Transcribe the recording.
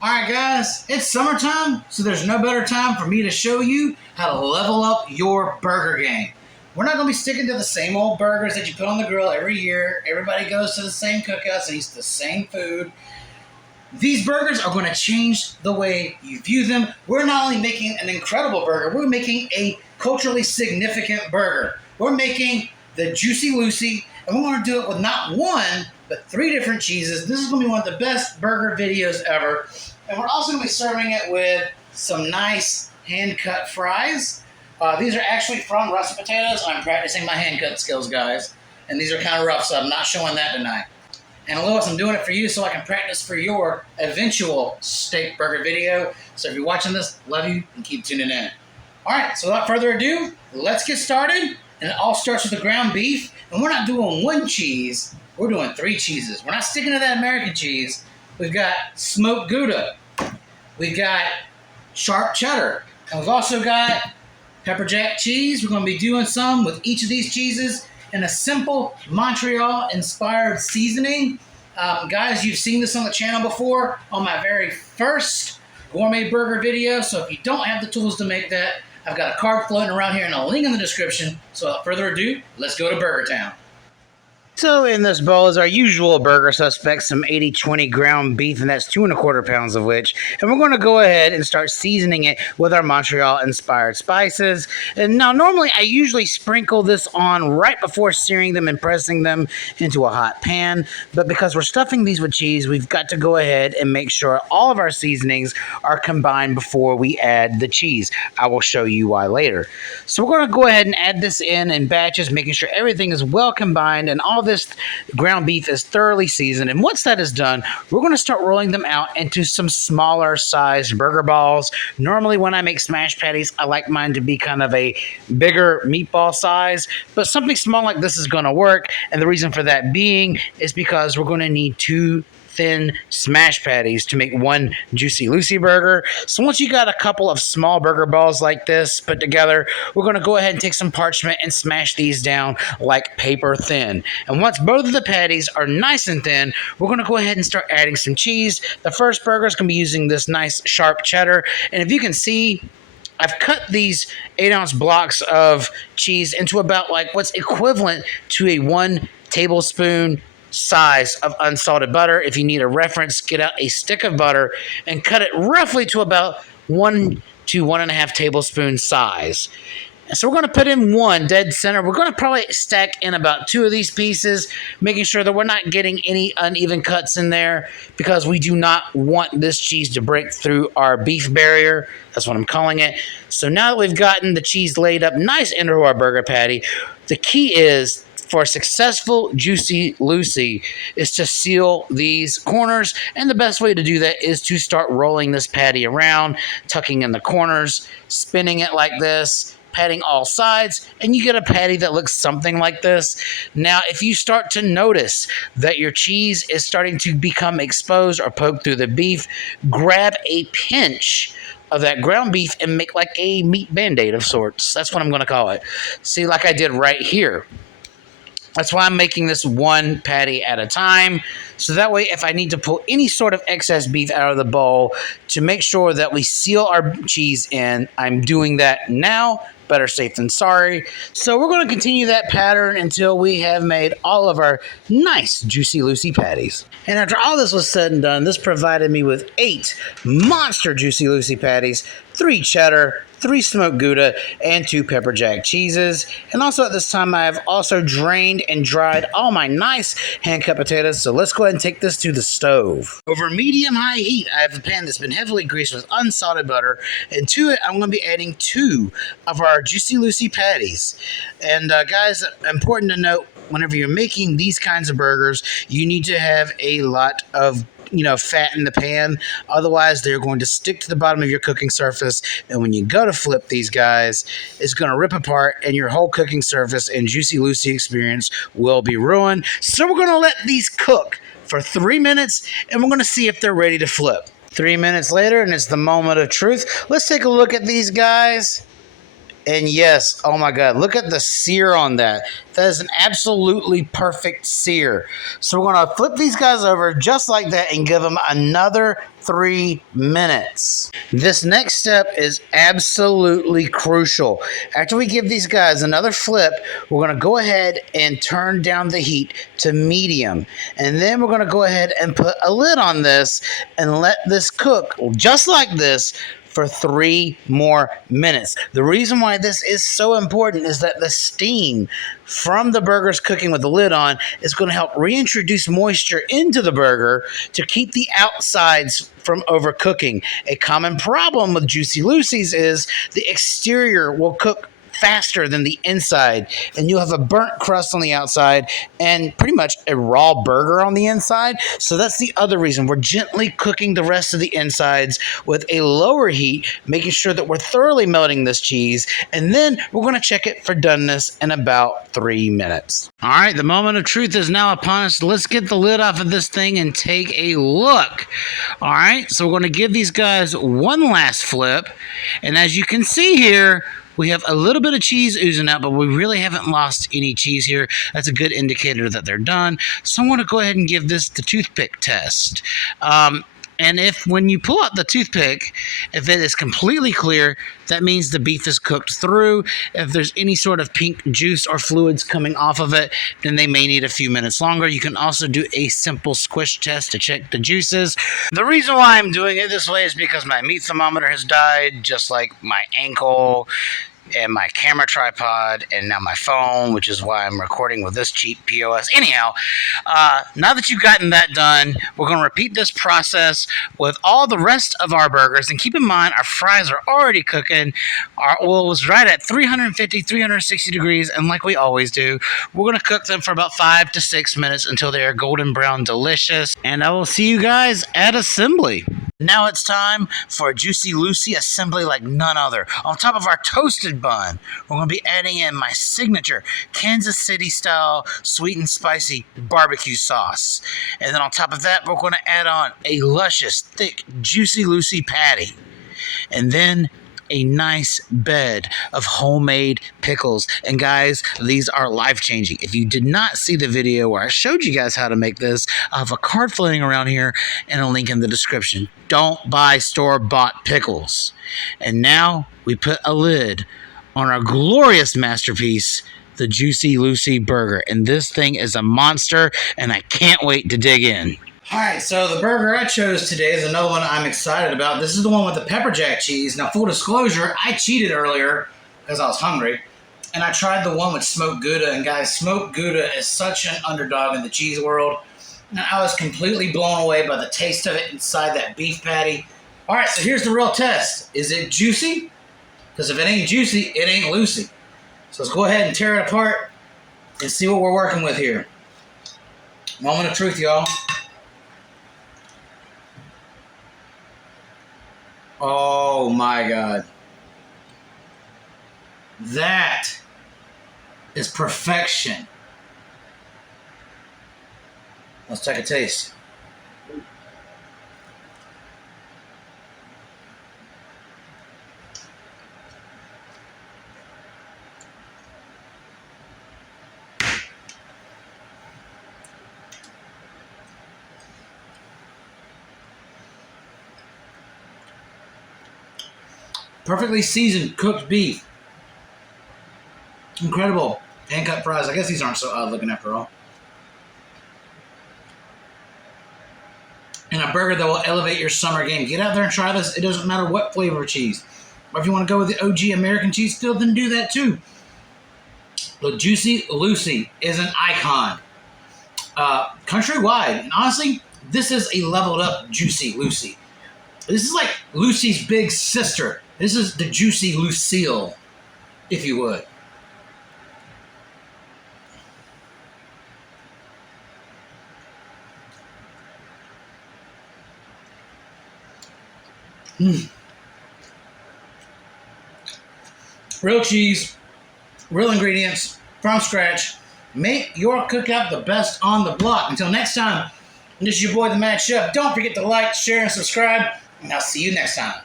Alright guys, it's summertime, so there's no better time for me to show you how to level up your burger game. We're not going to be sticking to the same old burgers that you put on the grill every year. Everybody goes to the same cookouts and eats the same food. These burgers are going to change the way you view them. We're not only making an incredible burger, we're making a culturally significant burger. We're making the Juicy Lucy, and we're going to do it with not one, but 3 different cheeses. This is going to be one of the best burger videos ever. And we're also going to be serving it with some nice hand-cut fries. These are actually from russet potatoes. I'm practicing my hand-cut skills, guys. And these are kind of rough, so I'm not showing that tonight. And Lewis, I'm doing it for you so I can practice for your eventual steak burger video. So if you're watching this, love you and keep tuning in. All right, so without further ado, let's get started. And it all starts with the ground beef. And we're not doing 1 cheese. We're doing 3 cheeses. We're not sticking to that American cheese. We've got smoked Gouda. We've got sharp cheddar. And we've also got pepper jack cheese. We're going to be doing some with each of these cheeses and a simple Montreal-inspired seasoning. Guys, you've seen this on the channel before on my very first gourmet burger video. So if you don't have the tools to make that, I've got a card floating around here and a link in the description. So without further ado, let's go to Burger Town. So in this bowl is our usual burger suspects, some 80-20 ground beef, and that's 2 1/4 pounds of which. And we're going to go ahead and start seasoning it with our Montreal-inspired spices. And now normally I usually sprinkle this on right before searing them and pressing them into a hot pan. But because we're stuffing these with cheese, we've got to go ahead and make sure all of our seasonings are combined before we add the cheese. I will show you why later. So we're going to go ahead and add this in batches, making sure everything is well combined and all this ground beef is thoroughly seasoned. And once that is done, we're going to start rolling them out into some smaller sized burger balls. Normally when I make smash patties, I like mine to be kind of a bigger meatball size, but something small like this is going to work. And the reason for that being is because we're going to need 2 thin smash patties to make 1 Juicy Lucy burger. So once you got a couple of small burger balls like this put together, we're going to go ahead and take some parchment and smash these down like paper thin. And once both of the patties are nice and thin, we're going to go ahead and start adding some cheese. The first burger is going to be using this nice sharp cheddar. And if you can see, I've cut these 8-ounce blocks of cheese into about like what's equivalent to a 1 tablespoon size of unsalted butter. If you need a reference, get out a stick of butter and cut it roughly to about 1 to 1.5 tablespoon size. So we're going to put in 1 dead center. We're going to probably stack in about 2 of these pieces, making sure that we're not getting any uneven cuts in there because we do not want this cheese to break through our beef barrier. That's what I'm calling it. So now that we've gotten the cheese laid up nice into our burger patty, the key is for a successful Juicy Lucy is to seal these corners, and the best way to do that is to start rolling this patty around, tucking in the corners, spinning it like this, patting all sides, and you get a patty that looks something like this. Now, if you start to notice that your cheese is starting to become exposed or poke through the beef, grab a pinch of that ground beef and make like a meat band-aid of sorts. That's what I'm going to call it. See, like I did right here. That's why I'm making this 1 patty at a time. So that way, if I need to pull any sort of excess beef out of the bowl to make sure that we seal our cheese in, I'm doing that now. Better safe than sorry. So we're going to continue that pattern until we have made all of our nice Juicy Lucy patties. And after all this was said and done, this provided me with 8 monster Juicy Lucy patties, 3 cheddar, 3 smoked Gouda, and 2 pepper jack cheeses. And also at this time, I have also drained and dried all my nice hand-cut potatoes. So let's go ahead and take this to the stove. Over medium-high heat, I have a pan that's been heavily greased with unsalted butter. And to it, I'm going to be adding 2 of our Juicy Lucy patties. And guys, important to note, whenever you're making these kinds of burgers, you need to have a lot of fat in the pan. Otherwise, they're going to stick to the bottom of your cooking surface. And when you go to flip these guys, it's going to rip apart and your whole cooking surface and Juicy Lucy experience will be ruined. So we're going to let these cook for 3 minutes and we're going to see if they're ready to flip. 3 minutes later, and it's the moment of truth. Let's take a look at these guys. And yes, oh my God, look at the sear on that. That is an absolutely perfect sear. So we're going to flip these guys over just like that and give them another 3 minutes. This next step is absolutely crucial. After we give these guys another flip, we're going to go ahead and turn down the heat to medium. And then we're going to go ahead and put a lid on this and let this cook just like this for 3 more minutes. The reason why this is so important is that the steam from the burgers cooking with the lid on is going to help reintroduce moisture into the burger to keep the outsides from overcooking. A common problem with Juicy Lucy's is the exterior will cook faster than the inside, and you'll have a burnt crust on the outside and pretty much a raw burger on the inside. So that's the other reason we're gently cooking the rest of the insides with a lower heat, making sure that we're thoroughly melting this cheese, and then we're going to check it for doneness in about 3 minutes. All right, the moment of truth is now upon us. Let's get the lid off of this thing and take a look. All right, so we're going to give these guys one last flip, and as you can see here, we have a little bit of cheese oozing out, but we really haven't lost any cheese here. That's a good indicator that they're done. So I'm going to go ahead and give this the toothpick test. And if when you pull out the toothpick, if it is completely clear, that means the beef is cooked through. If there's any sort of pink juice or fluids coming off of it, then they may need a few minutes longer. You can also do a simple squish test to check the juices. The reason why I'm doing it this way is because my meat thermometer has died, just like my ankle and my camera tripod and now my phone, which is why I'm recording with this cheap POS. Anyhow, now that you've gotten that done, we're going to repeat this process with all the rest of our burgers. And keep in mind, our fries are already cooking. Our oil was right at 350, 360 degrees. And like we always do, we're going to cook them for about 5 to 6 minutes until they are golden brown delicious. And I will see you guys at assembly. Now it's time for a Juicy Lucy assembly like none other. On top of our toasted bun, we're going to be adding in my signature Kansas City style sweet and spicy barbecue sauce. And then on top of that, we're going to add on a luscious, thick, Juicy Lucy patty. And then a nice bed of homemade pickles. And guys, these are life-changing. If you did not see the video where I showed you guys how to make this, I have a card floating around here and a link in the description. Don't buy store-bought pickles. And now we put a lid on our glorious masterpiece, the Juicy Lucy burger. And this thing is a monster, and I can't wait to dig in. All right, so the burger I chose today is another one I'm excited about. This is the one with the pepper jack cheese. Now, full disclosure, I cheated earlier because I was hungry, and I tried the one with smoked Gouda. And guys, smoked Gouda is such an underdog in the cheese world, and I was completely blown away by the taste of it inside that beef patty. All right, so here's the real test. Is it juicy? Because if it ain't juicy, it ain't Lucy. So let's go ahead and tear it apart and see what we're working with here. Moment of truth, y'all. Oh my God. That is perfection. Let's take a taste. Perfectly seasoned cooked beef. Incredible hand-cut fries. I guess these aren't so odd looking after all. And a burger that will elevate your summer game. Get out there and try this. It doesn't matter what flavor of cheese. Or if you want to go with the OG American cheese still, then do that too. The Juicy Lucy is an icon. Countrywide. And honestly, this is a leveled up Juicy Lucy. This is like Lucy's big sister. This is the Juicy Lucille, if you would. Real cheese, real ingredients, from scratch. Make your cookout the best on the block. Until next time, this is your boy, the Mad Chef. Don't forget to like, share, and subscribe, and I'll see you next time.